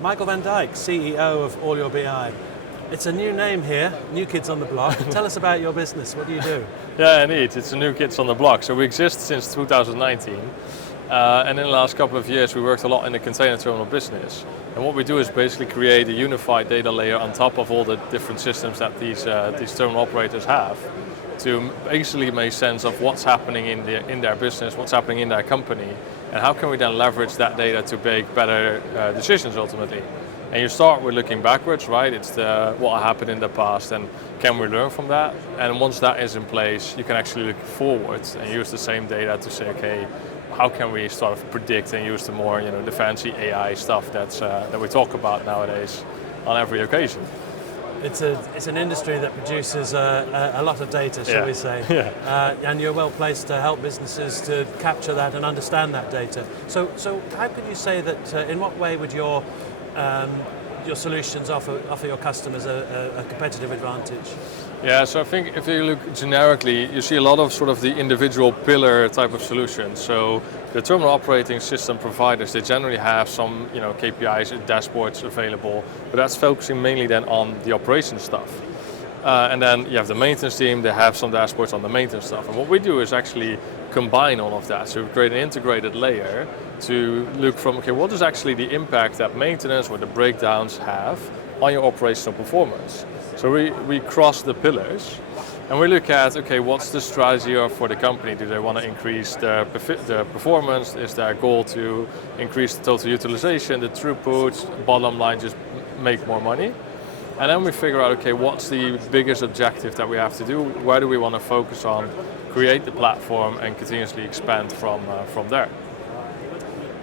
Michael Van Dijk, CEO of All Your BI. It's a new name here, new kids on the block. Tell us about your business. What do you do? Yeah, indeed. It's a new kids on the block. So we exist since 2019. And in the last couple of years, we worked a lot in the container terminal business. And what we do is basically create a unified data layer on top of all the different systems that these terminal operators have, to basically make sense of what's happening in their business, what's happening in their company, and how can we then leverage that data to make better decisions ultimately. And you start with looking backwards, right? It's what happened in the past and can we learn from that? And once that is in place, you can actually look forward and use the same data to say, okay, how can we sort of predict and use the more, the fancy AI stuff that we talk about nowadays on every occasion. It's an industry that produces a lot of data, shall we say. Yeah. And you're well placed to help businesses to capture that and understand that data. So how could you say that, in what way would your solutions offer your customers a competitive advantage? Yeah, so I think if you look generically, you see a lot of sort of the individual pillar type of solutions. So the terminal operating system providers, they generally have some KPIs and dashboards available, but that's focusing mainly then on the operation stuff. And then you have the maintenance team, they have some dashboards on the maintenance stuff. And what we do is actually combine all of that. So we create an integrated layer to look from, okay, what is actually the impact that maintenance or the breakdowns have on your operational performance? So we cross the pillars and we look at, okay, what's the strategy for the company? Do they want to increase their performance? Is their goal to increase the total utilization, the throughput, bottom line, just make more money? And then we figure out, okay, what's the biggest objective that we have to do? Where do we want to focus on, create the platform and continuously expand from there?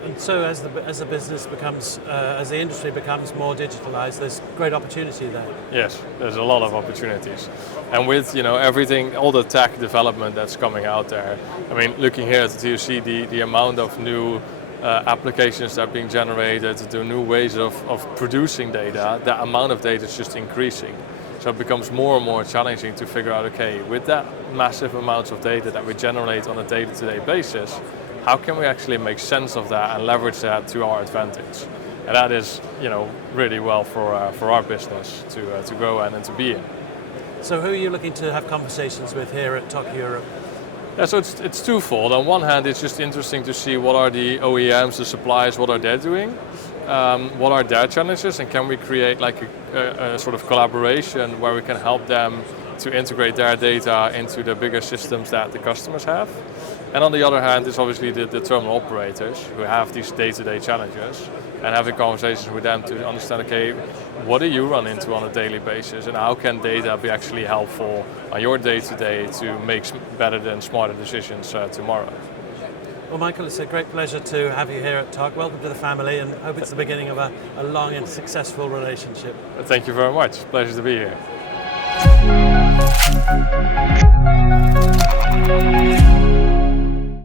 And so as the business becomes, as the industry becomes more digitalized, there's great opportunity there. Yes, there's a lot of opportunities. And with everything, all the tech development that's coming out there, I mean, looking here at the TOC, the amount of new applications that are being generated, the new ways of producing data, the amount of data is just increasing. So it becomes more and more challenging to figure out, okay, with that massive amounts of data that we generate on a day-to-day basis, how can we actually make sense of that and leverage that to our advantage? And that is, really well for our business to grow and to be in. So who are you looking to have conversations with here at TOC Europe? Yeah, so it's twofold. On one hand, it's just interesting to see what are the OEMs, the suppliers, what are they doing, what are their challenges, and can we create like a sort of collaboration where we can help them to integrate their data into the bigger systems that the customers have. And on the other hand, it's obviously the terminal operators who have these day-to-day challenges and having conversations with them to understand, okay, what do you run into on a daily basis and how can data be actually helpful on your day-to-day to make better and smarter decisions tomorrow. Well, Michael, it's a great pleasure to have you here at TOC. Welcome to the family and hope it's the beginning of a long and successful relationship. Thank you very much. Pleasure to be here.